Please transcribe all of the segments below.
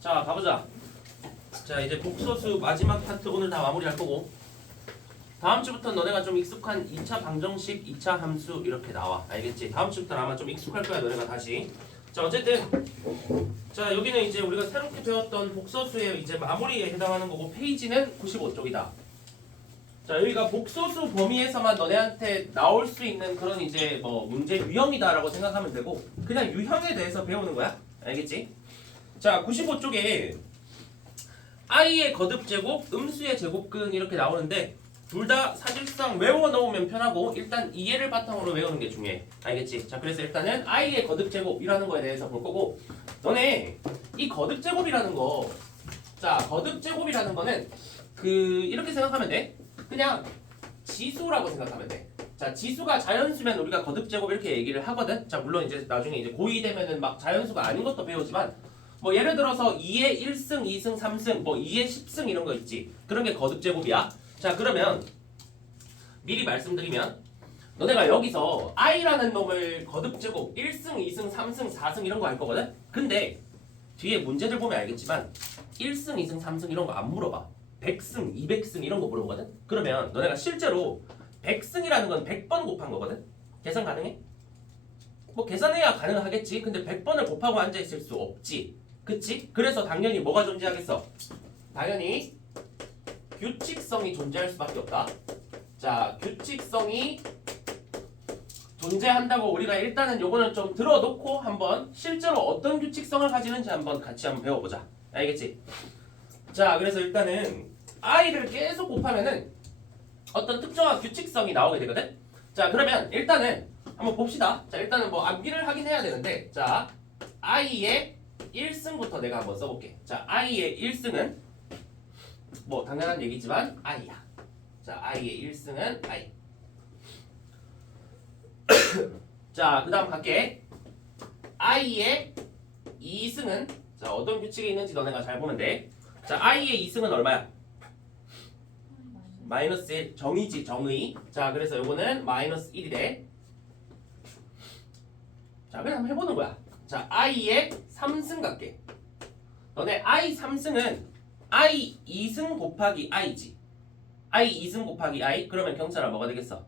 자, 가보자. 자, 이제 복소수 마지막 파트 오늘 다 마무리할 거고, 다음 주부터 너네가 좀 익숙한 2차 방정식, 2차 함수 이렇게 나와. 알겠지? 다음 주부터는 아마 좀 익숙할 거야, 너네가 다시. 자, 어쨌든 자, 여기는 이제 우리가 새롭게 배웠던 복소수의 이제 마무리에 해당하는 거고, 페이지는 95쪽이다. 자, 여기가 복소수 범위에서만 너네한테 나올 수 있는 그런 이제 뭐 문제 유형이다라고 생각하면 되고, 그냥 유형에 대해서 배우는 거야. 알겠지? 자, 95쪽에 i의 거듭 제곱, 음수의 제곱근 이렇게 나오는데, 둘 다 사실상 외워 놓으면 편하고 일단 이해를 바탕으로 외우는 게 중요해. 알겠지? 자, 그래서 일단은 i의 거듭 제곱이라는 거에 대해서 볼 거고, 너네 이 거듭 제곱이라는 거, 자, 거듭 제곱이라는 거는 이렇게 생각하면 돼. 그냥 지수라고 생각하면 돼. 자, 지수가 자연수면 우리가 거듭 제곱 이렇게 얘기를 하거든. 자, 물론 이제 나중에 이제 고2 되면은 막 자연수가 아닌 것도 배우지만, 뭐 예를 들어서 2의 1승, 2승, 3승, 뭐 2의 10승 이런 거 있지. 그런 게 거듭 제곱이야. 자, 그러면 미리 말씀드리면, 너네가 여기서 i라는 놈을 거듭 제곱 1승, 2승, 3승, 4승 이런 거 할 거거든. 근데 뒤에 문제들 보면 알겠지만 1승, 2승, 3승 이런 거 안 물어봐. 100승, 200승 이런 거 물어보거든. 그러면 너네가 실제로 100승이라는 건 100번 곱한 거거든. 계산 가능해? 뭐 계산해야 가능하겠지. 근데 100번을 곱하고 앉아있을 수 없지. 그치? 그래서 당연히 뭐가 존재하겠어? 당연히 규칙성이 존재할 수밖에 없다. 자, 규칙성이 존재한다고 우리가 일단은 요거는 좀 들어놓고 한번 실제로 어떤 규칙성을 가지는지 같이 한번 배워보자. 알겠지? 자, 그래서 일단은 i를 계속 곱하면은 어떤 특정한 규칙성이 나오게 되거든. 자, 그러면 일단은 한번 봅시다. 자, 일단은 뭐 암기를 하긴 해야 되는데, 자, i의 1승부터 내가 한번 써볼게. 자, i의 1승은 뭐 당연한 얘기지만 i야. 자, i의 1승은 i. 자, 그 다음 갈게. i의 2승은, 자, 어떤 규칙이 있는지 너네가 잘 보면 돼. 자, i의 2승은 얼마야? 마이너스 1. 정의지, 정의. 자, 그래서 요거는 마이너스 1이래. 자, 그냥 한번 해보는 거야. 자, i의 3승 갈게. 너네 i 3승은 i 2승 곱하기 i지. i 2승 곱하기 i. 그러면 경찰아 뭐가 되겠어?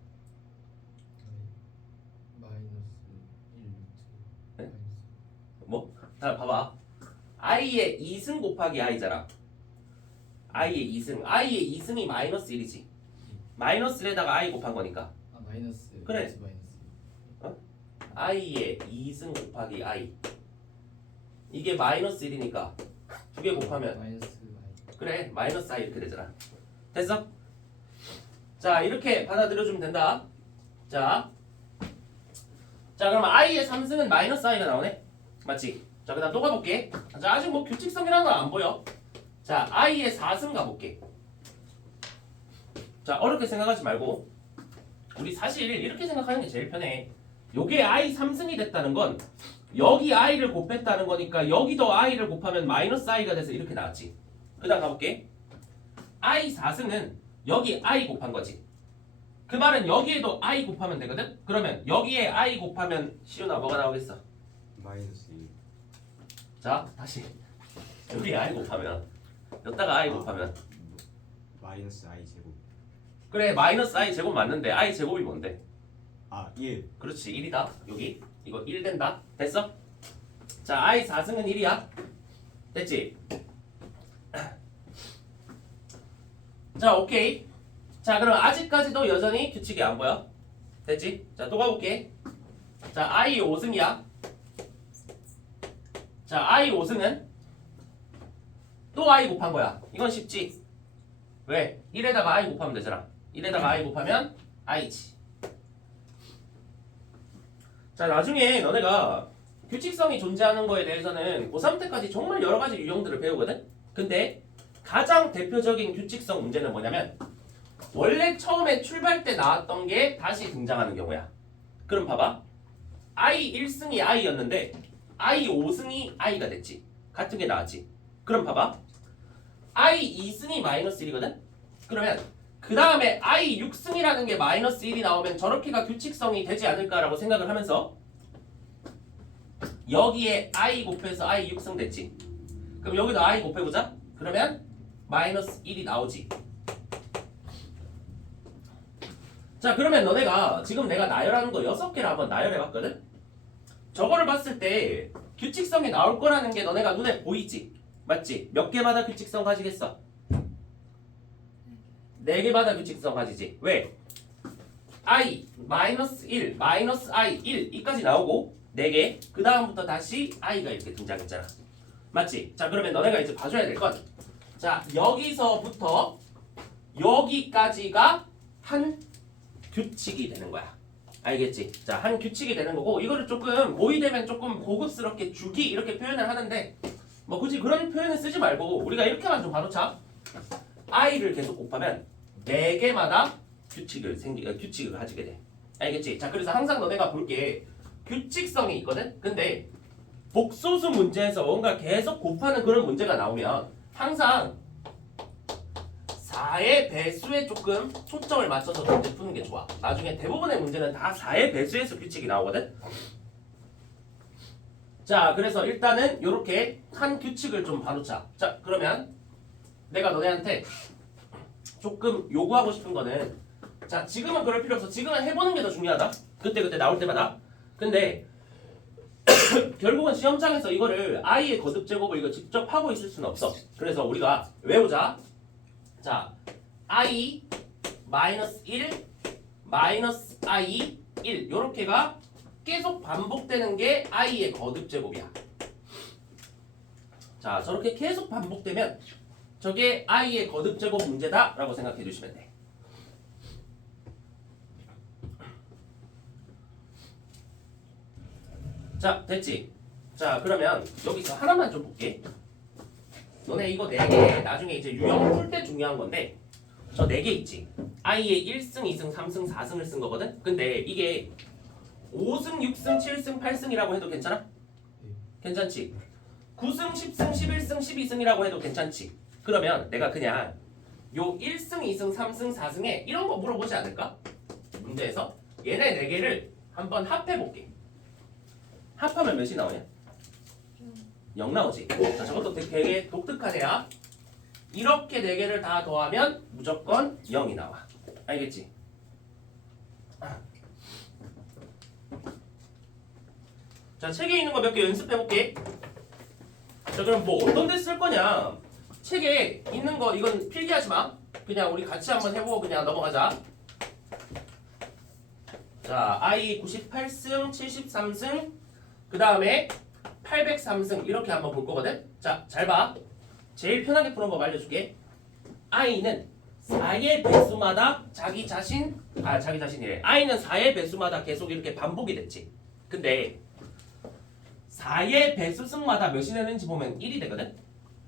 네? 뭐? 자, 봐봐. i의 2승 곱하기 i잖아. i의 2승. i의 2승이 마이너스 1이지. 마이너스 1에다가 i 곱한 거니까. 아, 마이너스. 그래. 마이너스. i의 2승 곱하기 i. 이게 마이너스 1이니까 두 개 곱하면 마이너스 그래, 마이너스 i 이렇게 되잖아. 됐어? 자, 이렇게 받아들여주면 된다. 자, 그럼 i의 3승은 마이너스 i가 나오네. 맞지? 자, 그 다음 또 가볼게. 자, 아직 뭐 규칙성이라는 건 안 보여. 자, i의 4승 가볼게. 자, 어렵게 생각하지 말고 우리 사실 이렇게 생각하는 게 제일 편해. 요게 i 3승이 됐다는 건 여기 i를 곱했다는 거니까 여기도 i를 곱하면 마이너스 i가 돼서 이렇게 나왔지. 그 다음 가볼게. i 4승은 여기 i 곱한 거지. 그 말은 여기에도 i 곱하면 되거든? 그러면 여기에 i 곱하면 시윤아 뭐가 나오겠어? 마이너스 1. 자, 다시 여기 i 곱하면 여기다가 i 곱하면 마이너스 i 제곱. 그래, 마이너스 i 제곱 맞는데 i 제곱이 뭔데? 아 1. 그렇지, 1이다. 여기 이거 1 된다. 됐어? 자, i 4승은 1이야. 됐지? 자, 오케이. 자, 그럼 아직까지도 여전히 규칙이 안 보여. 됐지? 자, 또 가볼게. 자, i 5승이야. 자, i 5승은 또 i 곱한 거야. 이건 쉽지? 왜? 1에다가 i 곱하면 되잖아. 1에다가 i 곱하면 i지. 자, 나중에 너네가 규칙성이 존재하는 거에 대해서는 고3 때까지 정말 여러 가지 유형들을 배우거든? 근데 가장 대표적인 규칙성 문제는 뭐냐면 원래 처음에 출발 때 나왔던 게 다시 등장하는 경우야. 그럼 봐봐. i 1승이 i였는데 i 5승이 i가 됐지. 같은 게 나왔지. 그럼 봐봐. i 2승이 마이너스 1이거든? 그러면 그 다음에 i 6승이라는 게 마이너스 1이 나오면 저렇게가 규칙성이 되지 않을까라고 생각을 하면서 여기에 i 곱해서 i 6승 됐지. 그럼 여기도 i 곱해보자. 그러면 마이너스 1이 나오지. 자, 그러면 너네가 지금 내가 나열하는 거 6개를 한번 나열해봤거든? 저거를 봤을 때 규칙성이 나올 거라는 게 너네가 눈에 보이지? 맞지? 몇 개마다 규칙성 가지겠어? 4개마다 규칙성 가지지. 왜? i, 마이너스 1, 마이너스 i, 1 이까지 나오고 4개. 그 다음부터 다시 i가 이렇게 등장했잖아. 맞지? 자, 그러면 너네가 이제 봐줘야 될 건, 자, 여기서부터 여기까지가 한 규칙이 되는 거야. 알겠지? 자, 한 규칙이 되는 거고, 이거를 조금 모의되면 조금 고급스럽게 주기 이렇게 표현을 하는데, 뭐 굳이 그런 표현을 쓰지 말고 우리가 이렇게만 좀 봐놓자. i를 계속 곱하면 4개마다 규칙을 가지게 돼. 알겠지? 자, 그래서 항상 너네가 볼 게 규칙성이 있거든? 근데 복소수 문제에서 뭔가 계속 곱하는 그런 문제가 나오면 항상 4의 배수에 조금 초점을 맞춰서 문제 푸는 게 좋아. 나중에 대부분의 문제는 다 4의 배수에서 규칙이 나오거든? 자, 그래서 일단은 이렇게 한 규칙을 좀 봐놓자. 자, 그러면 내가 너네한테 조금 요구하고 싶은 거는, 자, 지금은 그럴 필요 없어. 지금은 해보는 게 더 중요하다. 그때 나올 때마다. 근데 결국은 시험장에서 이거를 i의 거듭 제곱을 이거 직접 하고 있을 수는 없어. 그래서 우리가 외우자. 자, i 마이너스 1 마이너스 i 1 요렇게가 계속 반복되는 게 i의 거듭 제곱이야. 자, 저렇게 계속 반복되면 저게 i의 거듭 제곱 문제다 라고 생각해 주시면 돼. 자, 됐지? 자, 그러면 여기서 하나만 좀 볼게. 너네 이거 4개 나중에 이제 유형 풀 때 중요한 건데, 저 4개 있지? i의 1승, 2승, 3승, 4승을 쓴 거거든? 근데 이게 5승, 6승, 7승, 8승이라고 해도 괜찮아? 괜찮지? 9승, 10승, 11승, 12승이라고 해도 괜찮지? 그러면 내가 그냥 요 1승, 2승, 3승, 4승에 이런 거 물어보지 않을까? 문제에서 얘네 4개를 한번 합해볼게. 합하면 몇이 나오냐? 0 나오지? 자, 저것도 되게 독특한 애야. 이렇게 4개를 다 더하면 무조건 0이 나와. 알겠지? 자, 책에 있는 거 몇 개 연습해볼게. 자, 그럼 뭐 어떤 데 쓸 거냐? 책에 있는 거 이건 필기하지 마. 그냥 우리 같이 한번 해보고 그냥 넘어가자. 자, i 98승, 73승, 그 다음에 803승 이렇게 한번 볼 거거든? 자, 잘 봐. 제일 편하게 푸는 법 알려줄게. i는 4의 배수마다 자기 자신이래. i는 4의 배수마다 계속 이렇게 반복이 됐지. 근데 4의 배수승마다 몇이 되는지 보면 1이 되거든?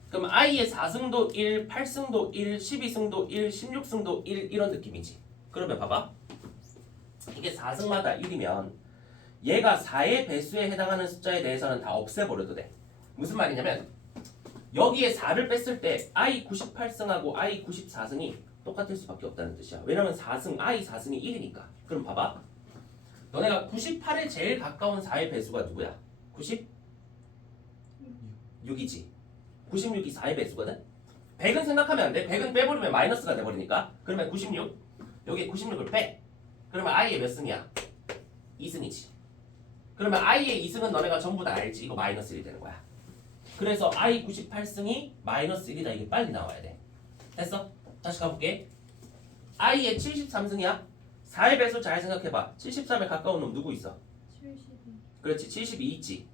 그럼 i의 4승도 1, 8승도 1, 12승도 1, 16승도 1 이런 느낌이지. 그러면 봐봐. 이게 4승마다 1이면 얘가 4의 배수에 해당하는 숫자에 대해서는 다 없애버려도 돼. 무슨 말이냐면 여기에 4를 뺐을 때 i 98승하고 i 94승이 똑같을 수밖에 없다는 뜻이야. 왜냐면 4승, i 4승이 1이니까. 그럼 봐봐. 너네가 98에 제일 가까운 4의 배수가 누구야? 96이지. 96이 4의 배수거든? 100은 생각하면 안 돼. 100은 빼버리면 마이너스가 돼버리니까. 그러면 96. 여기 96을 빼. 그러면 i의 몇 승이야? 2승이지. 그러면 i의 2승은 너네가 전부 다 알지. 이거 마이너스 1이 되는 거야. 그래서 i 98승이 마이너스 1이다. 이게 빨리 나와야 돼. 됐어? 다시 가볼게. i의 73승이야. 4의 배수 잘 생각해봐. 73에 가까운 놈 누구 있어? 72. 그렇지. 72 있지.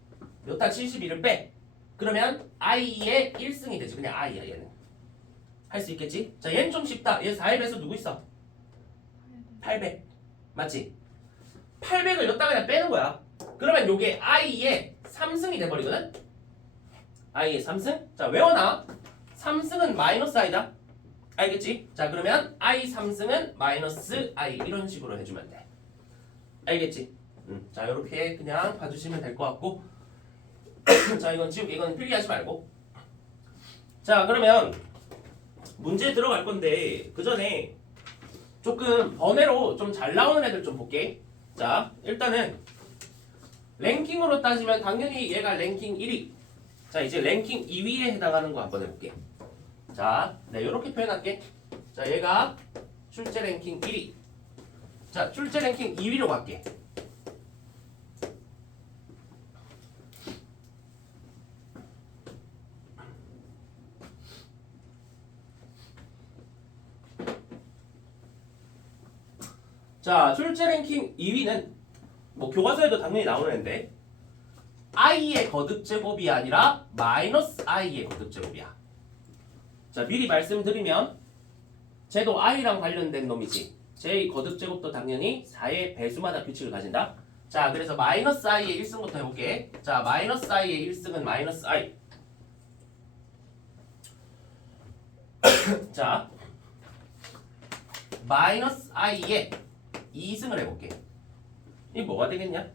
여기다 72를 빼. 그러면 i의 1승이 되지. 그냥 i야 얘는. 할 수 있겠지? 자, 얘는 좀 쉽다. 얘 4의 배수 누구 있어? 800. 맞지? 800을 여기다 그냥 빼는 거야. 그러면 요게 i의 3승이 돼버리거든? i의 3승? 자, 외워놔. 3승은 마이너스 i다. 알겠지? 자, 그러면 i 3승은 마이너스 i 이런 식으로 해주면 돼. 알겠지? 자, 요렇게 그냥 봐주시면 될 것 같고 자, 이건 지우개. 이건 필기하지 말고. 자, 그러면 문제 들어갈 건데 그 전에 조금 번외로 좀 잘 나오는 애들 좀 볼게. 자, 일단은 랭킹으로 따지면 당연히 얘가 랭킹 1위. 자, 이제 랭킹 2위에 해당하는 거 한번 해볼게. 자, 네, 이렇게 표현할게. 자, 얘가 출제 랭킹 1위. 자, 출제 랭킹 2위로 갈게. 자, 출제 랭킹 2위는 뭐 교과서에도 당연히 나오는 애인데 i의 거듭 제곱이 아니라 마이너스 i의 거듭 제곱이야. 자, 미리 말씀드리면 쟤도 i랑 관련된 놈이지. 쟤의 거듭 제곱도 당연히 4의 배수마다 규칙을 가진다. 자, 그래서 마이너스 i의 1승부터 해볼게. 자, 마이너스 i의 1승은 마이너스 i. 자, 마이너스 i의 2승을 해볼게. 이 뭐가 되겠냐?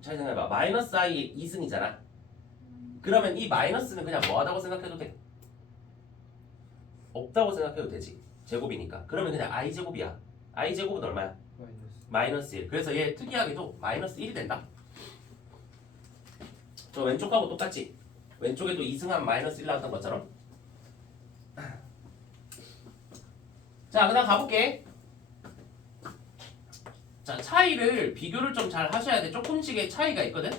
잘 생각해봐. 마이너스 i의 2승이잖아. 그러면 이 마이너스는 그냥 뭐하다고 생각해도 돼? 없다고 생각해도 되지. 제곱이니까. 그러면 그냥 i제곱이야. i제곱은 얼마야? 마이너스 1. 그래서 얘 특이하게도 마이너스 1이 된다. 저 왼쪽하고 똑같지? 왼쪽에도 2승하면 마이너스 1 나왔던 것처럼. 자, 그 다음 가볼게. 자, 차이를 비교를 좀 잘 하셔야 돼. 조금씩의 차이가 있거든.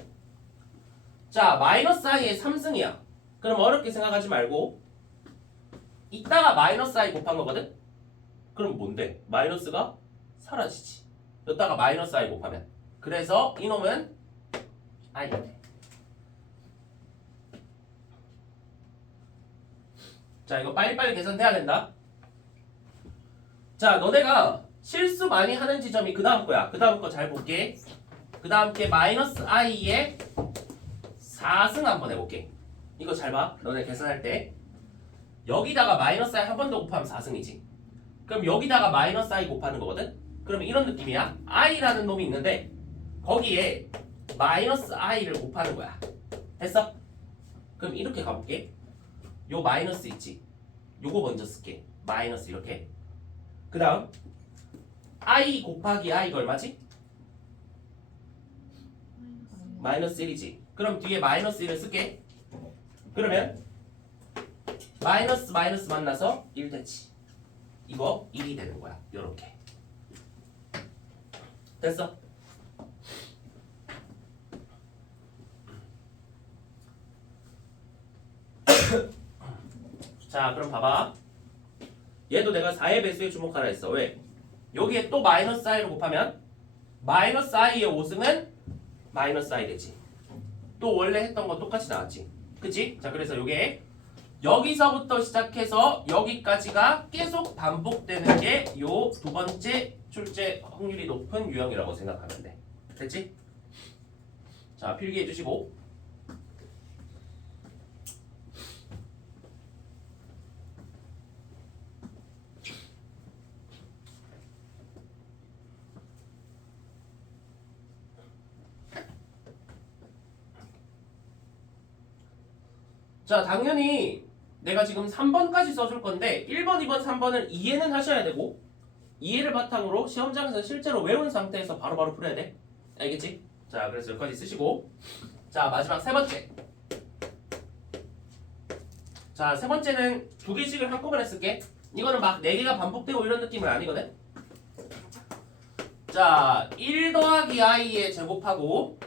자, 마이너스 i의 3승이야. 그럼 어렵게 생각하지 말고 이따가 마이너스 i 곱한 거거든. 그럼 뭔데? 마이너스가 사라지지. 여기다가 마이너스 i 곱하면. 그래서 이놈은 i가 돼. 자, 이거 빨리빨리 계산돼야 된다. 자, 너네가 실수 많이 하는 지점이 그 다음 거야. 그 다음 거 잘 볼게. 그 다음 게 마이너스 i의 4승 한번 해볼게. 이거 잘 봐. 너네 계산할 때 여기다가 마이너스 i 한 번 더 곱하면 4승이지. 그럼 여기다가 마이너스 i 곱하는 거거든. 그러면 이런 느낌이야. i라는 놈이 있는데 거기에 마이너스 i를 곱하는 거야. 됐어? 그럼 이렇게 가볼게. 요 마이너스 있지. 요거 먼저 쓸게. 마이너스 이렇게. 그 다음 i 곱하기 i가 얼마지? 마이너스 1이지. 그럼 뒤에 마이너스 1을 쓸게. 그러면 마이너스 마이너스 만나서 1 되지. 이거 1이 되는 거야. 요렇게. 됐어? 자, 그럼 봐봐. 얘도 내가 4의 배수에 주목하라 했어. 왜? 여기에 또 마이너스 i를 곱하면 마이너스 i의 5승은 마이너스 i 되지. 또 원래 했던 거 똑같이 나왔지. 그치? 자, 그래서 요게 여기서부터 시작해서 여기까지가 계속 반복되는 게 요 두 번째 출제 확률이 높은 유형이라고 생각하면 돼. 됐지? 자, 필기해 주시고. 자, 당연히 내가 지금 3번까지 써줄 건데 1번, 2번, 3번을 이해는 하셔야 되고 이해를 바탕으로 시험장에서 실제로 외운 상태에서 바로바로 풀어야 돼. 알겠지? 자, 그래서 여기까지 쓰시고 자, 마지막 세 번째. 자, 세 번째는 두 개씩을 한꺼번에 쓸게. 이거는 막 4개가 반복되고 이런 느낌은 아니거든. 자, 1 더하기 i의 제곱하고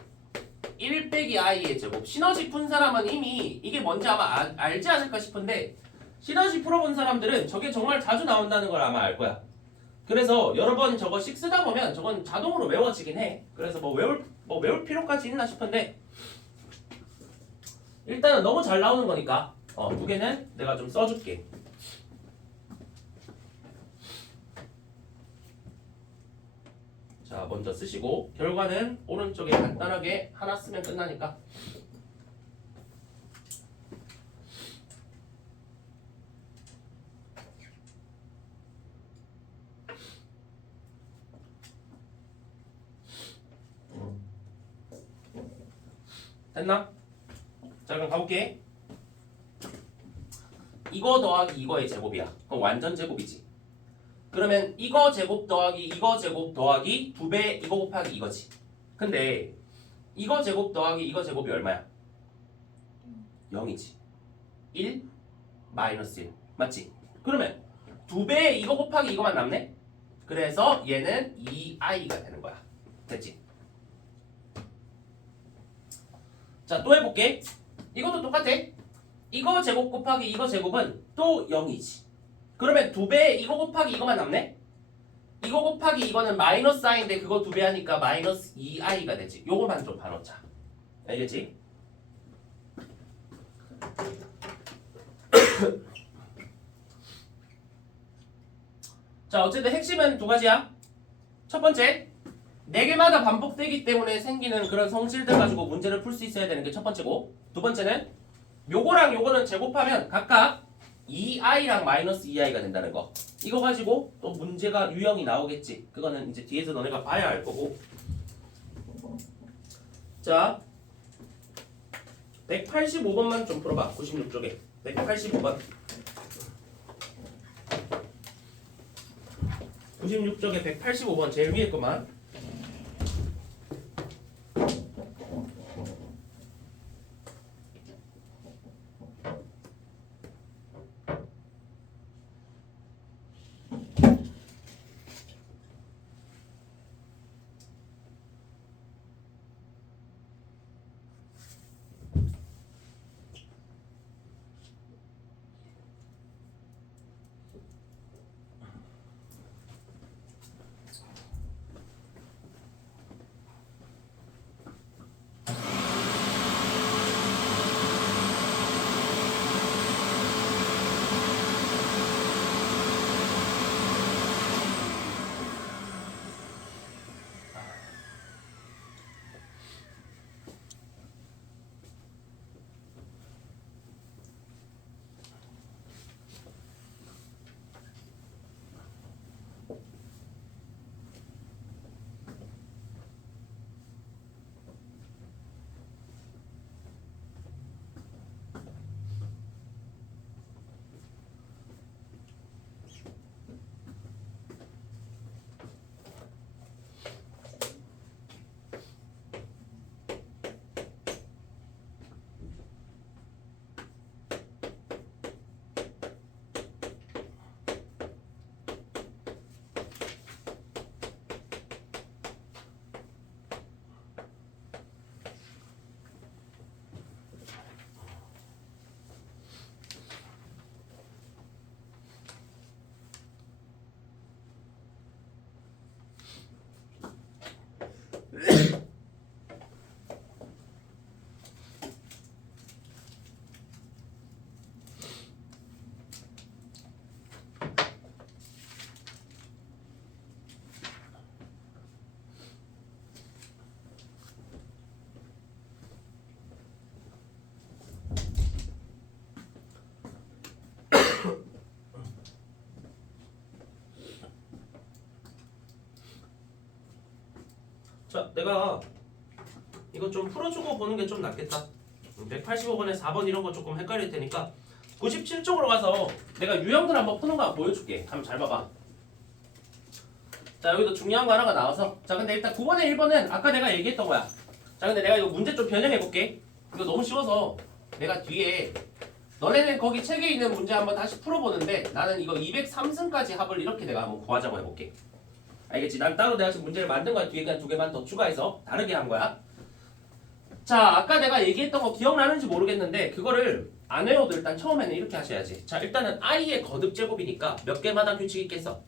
1 빼기 i의 제곱. 시너지 푼 사람은 이미 이게 뭔지 아마 알지 않을까 싶은데 시너지 풀어본 사람들은 저게 정말 자주 나온다는 걸 아마 알 거야. 그래서 여러 번 저거씩 쓰다 보면 저건 자동으로 외워지긴 해. 그래서 뭐 외울 필요까지 있나 싶은데 일단은 너무 잘 나오는 거니까 두 개는 내가 좀 써줄게. 자, 먼저 쓰시고 결과는 오른쪽에 간단하게 하나 쓰면 끝나니까. 됐나? 자, 그럼 가볼게. 이거 더하기 이거의 제곱이야. 그럼 완전 제곱이지. 그러면 이거 제곱 더하기 이거 제곱 더하기 2배 이거 곱하기 이거지. 근데 이거 제곱 더하기 이거 제곱이 얼마야? 0이지. 1 마이너스 1 맞지? 그러면 2배의 이거 곱하기 이거만 남네? 그래서 얘는 2i가 되는 거야. 됐지? 자, 또 해볼게. 이것도 똑같아. 이거 제곱 곱하기 이거 제곱은 또 0이지. 그러면 2배의 이거 곱하기 이거만 남네? 이거 곱하기 이거는 마이너스 i인데 그거 2배 하니까 마이너스 2i가 되지. 요거만 좀 봐놓자. 알겠지? 자, 어쨌든 핵심은 두 가지야. 첫 번째, 4개마다 반복되기 때문에 생기는 그런 성질들 가지고 문제를 풀 수 있어야 되는 게 첫 번째고, 두 번째는 요거랑 요거는 제곱하면 각각 2i랑 마이너스 2i가 된다는 거. 이거 가지고 또 문제가 유형이 나오겠지. 그거는 이제 뒤에서 너네가 봐야 할 거고. 자, 185번만 좀 풀어봐. 96쪽에 185번. 96쪽에 185번 제일 위에 거만. 자, 내가 이거 좀 풀어주고 보는 게 좀 낫겠다. 185번에 4번 이런 거 조금 헷갈릴 테니까 97쪽으로 가서 내가 유형들 한번 푸는 거 한번 보여줄게. 한번 잘 봐봐. 자, 여기도 중요한 거 하나가 나와서, 자, 근데 일단 9번에 1번은 아까 내가 얘기했던 거야. 자, 근데 내가 이거 문제 좀 변형해 볼게. 이거 너무 쉬워서 내가 뒤에 너네는 거기 책에 있는 문제 한번 다시 풀어보는데 나는 이거 203승까지 합을 이렇게 내가 한번 구하자고 해볼게. 알겠지? 난 따로 내가 지금 문제를 만든 거야. 뒤에 그냥 2개만 더 추가해서 다르게 한 거야. 자, 아까 내가 얘기했던 거 기억나는지 모르겠는데 그거를 안 외워도 일단 처음에는 이렇게 하셔야지. 자, 일단은 i의 거듭 제곱이니까 몇 개마다 규칙이 있겠어?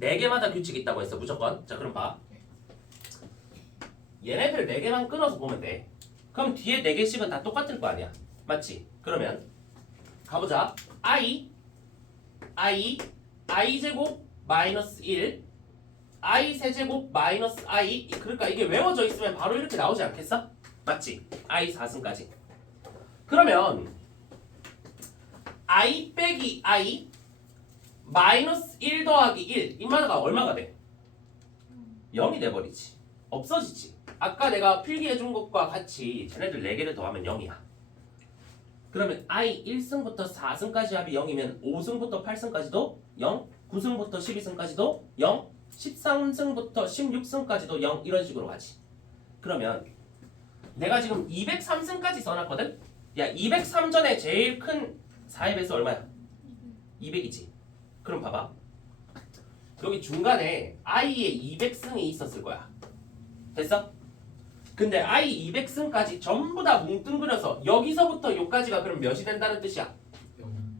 4개마다 규칙이 있다고 했어, 무조건. 자, 그럼 봐. 얘네들 4개만 끊어서 보면 돼. 그럼 뒤에 4개씩은 다 똑같을 거 아니야. 맞지? 그러면 가보자. i 제곱 마이너스 1 i 세제곱 마이너스 i. 그러니까 이게 외워져 있으면 바로 이렇게 나오지 않겠어? 맞지? i 4승까지. 그러면 i 빼기 i 마이너스 1 더하기 1 이마가 얼마가 돼? 0이 돼버리지. 없어지지. 아까 내가 필기해준 것과 같이 쟤네들 4개를 더하면 0이야. 그러면 i 1승부터 4승까지 합이 0이면 5승부터 8승까지도 0, 9승부터 12승까지도 0, 13승부터 16승까지도 0 이런 식으로 가지. 그러면 내가 지금 203승까지 써놨거든? 야 203 전에 제일 큰 4의 배수 얼마야? 200이지. 그럼 봐봐. 여기 중간에 i의 200승이 있었을 거야. 됐어? 근데 i 200승까지 전부 다 뭉뚱그려서 여기서부터 여기까지가 그럼 몇이 된다는 뜻이야?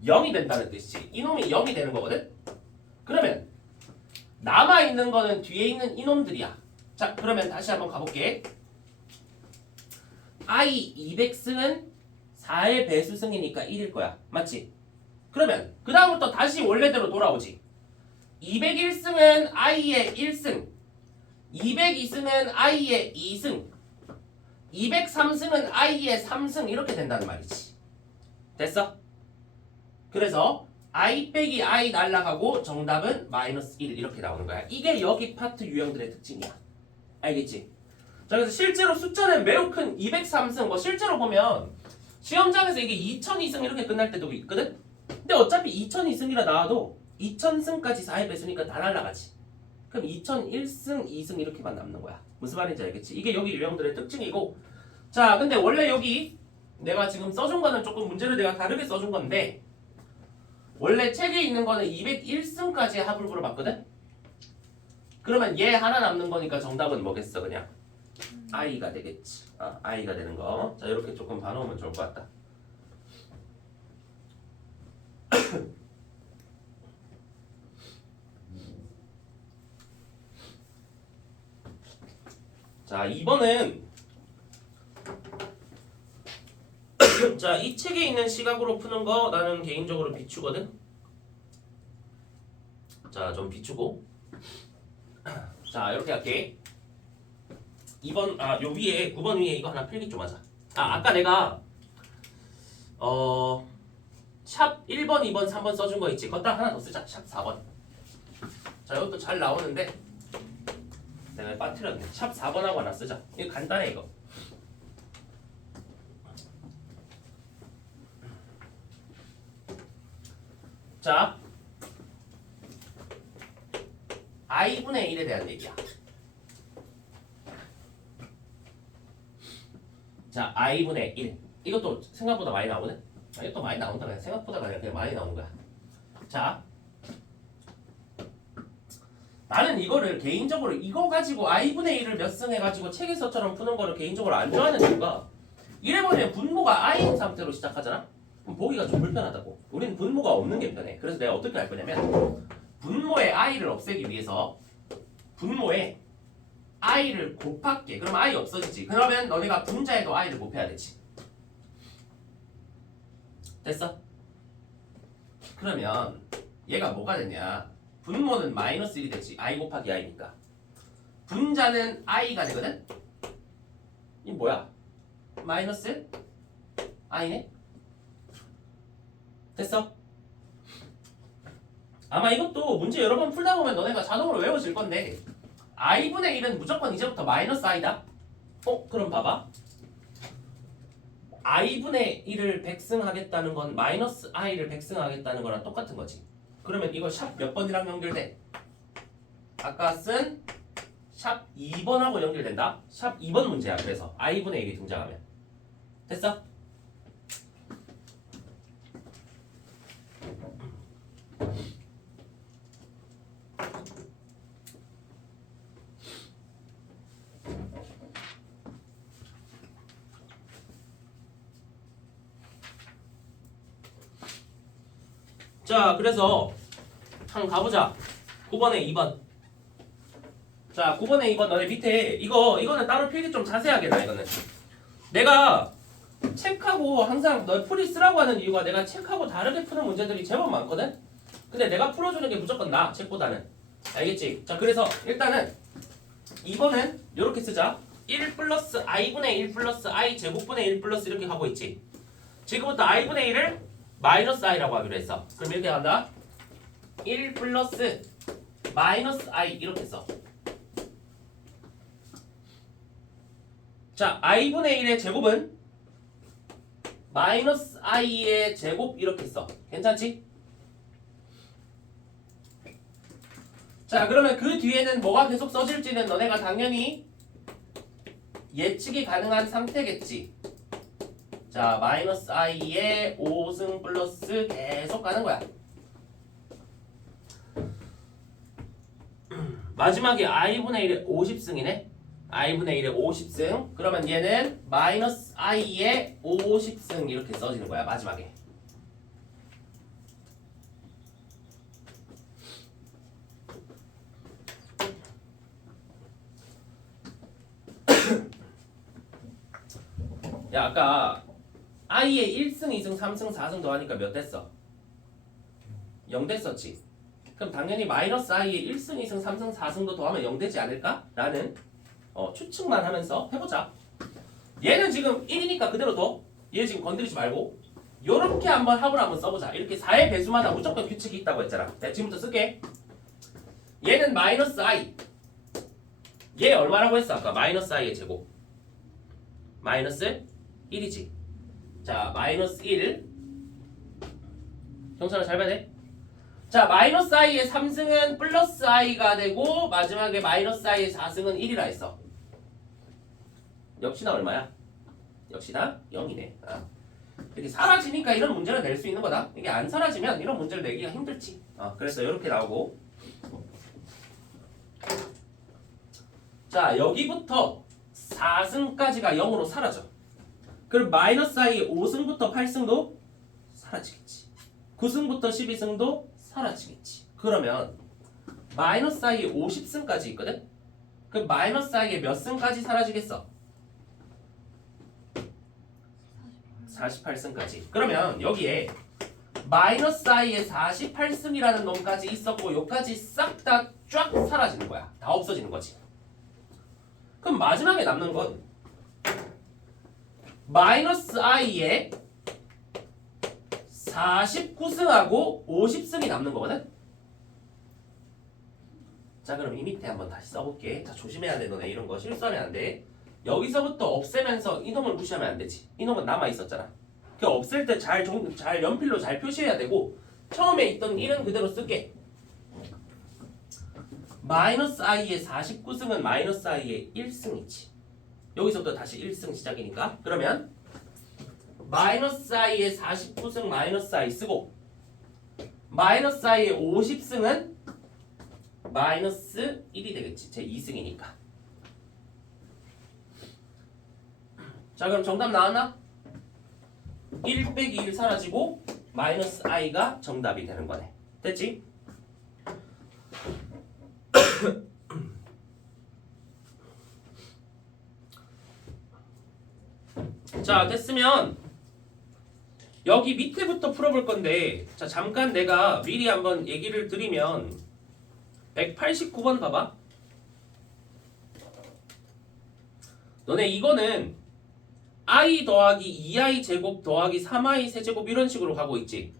0이 된다는 뜻이지. 이놈이 0이 되는 거거든? 그러면 남아있는 거는 뒤에 있는 이놈들이야. 자 그러면 다시 한번 가볼게. i 200승은 4의 배수승이니까 1일 거야. 맞지? 그러면 그 다음부터 다시 원래대로 돌아오지. 201승은 i의 1승, 202승은 i의 2승, 203승은 i의 3승 이렇게 된다는 말이지. 됐어? 그래서 i 빼기 i 날라가고 정답은 마이너스 1 이렇게 나오는 거야. 이게 여기 파트 유형들의 특징이야. 알겠지? 자 그래서 실제로 숫자는 매우 큰 203승 뭐 실제로 보면 시험장에서 이게 2002승 이렇게 끝날 때도 있거든? 근데 어차피 2002승이라 나와도 2000승까지 4의 배수니까 다 날라가지. 그럼 2001승, 2승 이렇게만 남는 거야. 무슨 말인지 알겠지? 이게 여기 유형들의 특징이고 자 근데 원래 여기 내가 지금 써준 거는 조금 문제를 내가 다르게 써준 건데 원래 책에 있는 거는 201승까지의 합을 물어봤거든? 그러면 얘 하나 남는 거니까 정답은 뭐겠어 그냥? i가 되겠지. i가 되는 거. 자 이렇게 조금 봐놓으면 좋을 것 같다. 자 2번은 자 이 책에 있는 시각으로 푸는 거 나는 개인적으로 비추거든. 자 좀 비추고 자 이렇게 할게. 2번 요 위에 9번 위에 이거 하나 필기 좀 하자. 아까 내가 샵 1번, 2번, 3번 써준 거 있지? 그거 하나 더 쓰자. 샵 4번. 자 이것도 잘 나오는데 내가 빠뜨렸네. 샵 4번하고 하나 쓰자. 이거 간단해 이거. 자 i분의 1에 대한 얘기야. 자 i분의 1 이것도 생각보다 많이 나오네. 이것도 많이 나온다. 그냥 생각보다가 아니라 그냥 많이 나오는 거야. 자 나는 이거를 개인적으로 이거 가지고 i분의 1을 몇 승 해가지고 책에서처럼 푸는 거를 개인적으로 안 좋아하는 이유가 이래버리면 분모가 i인 상태로 시작하잖아? 그럼 보기가 좀 불편하다고. 우리는 분모가 없는 게 편해. 그래서 내가 어떻게 할 거냐면 분모의 i를 없애기 위해서 분모에 i를 곱할게. 그럼 i 없어지지. 그러면 너네가 분자에도 i를 곱해야 되지. 됐어? 그러면 얘가 뭐가 되냐? 분모는 마이너스 1이 되지. i 곱하기 i니까. 분자는 i가 되거든? 이 뭐야? 마이너스 i네? 됐어? 아마 이것도 문제 여러 번 풀다 보면 너네가 자동으로 외워질 건데 i분의 1은 무조건 이제부터 마이너스 i다? 그럼 봐봐. i분의 1을 100승 하겠다는 건 마이너스 i를 100승 하겠다는 거랑 똑같은 거지. 그러면 이거 샵 몇 번이랑 연결돼? 아까 쓴 샵 2번하고 연결된다? 샵 2번 문제야. 그래서 i분의 1이 등장하면 됐어? 자 그래서 한번 가보자. 9번에 2번. 자 9번에 2번 너네 밑에 이거는 따로 필기 좀 자세하게 나. 이거는 내가 책하고 항상 너 풀이 쓰라고 하는 이유가 내가 책하고 다르게 푸는 문제들이 제법 많거든. 근데 내가 풀어주는 게 무조건 나아. 책보다는. 알겠지? 자 그래서 일단은 2번은 이렇게 쓰자. 1 플러스 i분의 1 플러스 i 제곱분의 1 플러스 이렇게 하고 있지. 지금부터 i분의 1을 마이너스 i라고 하기로 했어. 그럼 이렇게 간다. 1 플러스 마이너스 i 이렇게 써. 자 i분의 1의 제곱은 마이너스 i의 제곱 이렇게 써. 괜찮지? 자 그러면 그 뒤에는 뭐가 계속 써질지는 너네가 당연히 예측이 가능한 상태겠지. 자, 마이너스 i에 5승 플러스 계속 가는 거야. 마지막에 i분의 1에 50승이네. i분의 1에 50승. 그러면 얘는 마이너스 i에 50승 이렇게 써지는 거야, 마지막에. 야, 아까 i에 1승, 2승, 3승, 4승 더하니까 몇 됐어? 0 됐었지. 그럼 당연히 마이너스 i에 1승, 2승, 3승, 4승도 더하면 0 되지 않을까? 라는 추측만 하면서 해보자. 얘는 지금 1이니까 그대로 둬. 얘 지금 건드리지 말고 요렇게 한번 합을 한번 써보자. 이렇게 4의 배수마다 무조건 규칙이 있다고 했잖아. 내가 지금부터 쓸게. 얘는 마이너스 i. 얘 얼마라고 했어? 아까 마이너스 i의 제곱. 마이너스 1이지. 자, 마이너스 1. 경찰아 잘 봐야 돼. 자, 마이너스 i의 3승은 플러스 i가 되고 마지막에 마이너스 i의 4승은 1이라 했어. 역시나 얼마야? 역시나 0이네. 이렇게 사라지니까 이런 문제를 낼 수 있는 거다. 이게 안 사라지면 이런 문제를 내기가 힘들지. 그래서 이렇게 나오고. 자, 여기부터 4승까지가 0으로 사라져. 그럼 마이너스 i의 5승부터 8승도 사라지겠지. 9승부터 12승도 사라지겠지. 그러면 마이너스 i의 50승까지 있거든? 그럼 마이너스 i의 몇 승까지 사라지겠어? 48승까지. 그러면 여기에 마이너스 i의 48승이라는 놈까지 있었고 요까지 싹 다 쫙 사라지는 거야. 다 없어지는 거지. 그럼 마지막에 남는 건 마이너스 i의 49승하고 50승이 남는 거거든? 자, 그럼 이 밑에 한번 다시 써볼게. 자, 조심해야 돼. 너네 이런 거 실수하면 안 돼. 여기서부터 없애면서 이놈을 무시하면 안 되지. 이놈은 남아있었잖아. 그 없앨 때 잘 연필로 잘 표시해야 되고 처음에 있던 1은 그대로 쓸게. 마이너스 i의 49승은 마이너스 i의 1승이지. 여기서부터 다시 1승 시작이니까. 그러면 마이너스 i의 49승 마이너스 i 쓰고 마이너스 i의 50승은 마이너스 1이 되겠지. 제 2승이니까. 자, 그럼 정답 나왔나? 1 빼기 1 사라지고 마이너스 i가 정답이 되는 거네. 됐지? 자, 됐으면 여기 밑에부터 풀어볼 건데, 자, 잠깐 내가 미리 한번 얘기를 드리면 189번 봐봐. 너네 이거는 i 더하기 2i 제곱 더하기 3i 세제곱 이런 식으로 가고 있지.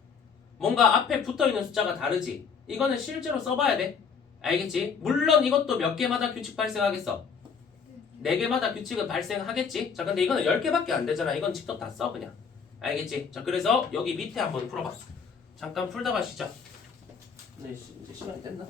뭔가 앞에 붙어있는 숫자가 다르지. 이거는 실제로 써봐야 돼. 알겠지? 물론 이것도 몇 개마다 규칙 발생하겠어. 4개마다 규칙은 발생하겠지. 자, 근데 이거는 10개밖에 안 되잖아. 이건 직접 다 써 그냥. 알겠지? 자, 그래서 여기 밑에 한번 풀어봐. 잠깐 풀다가 쉬자. 근데 이제 시간이 됐나?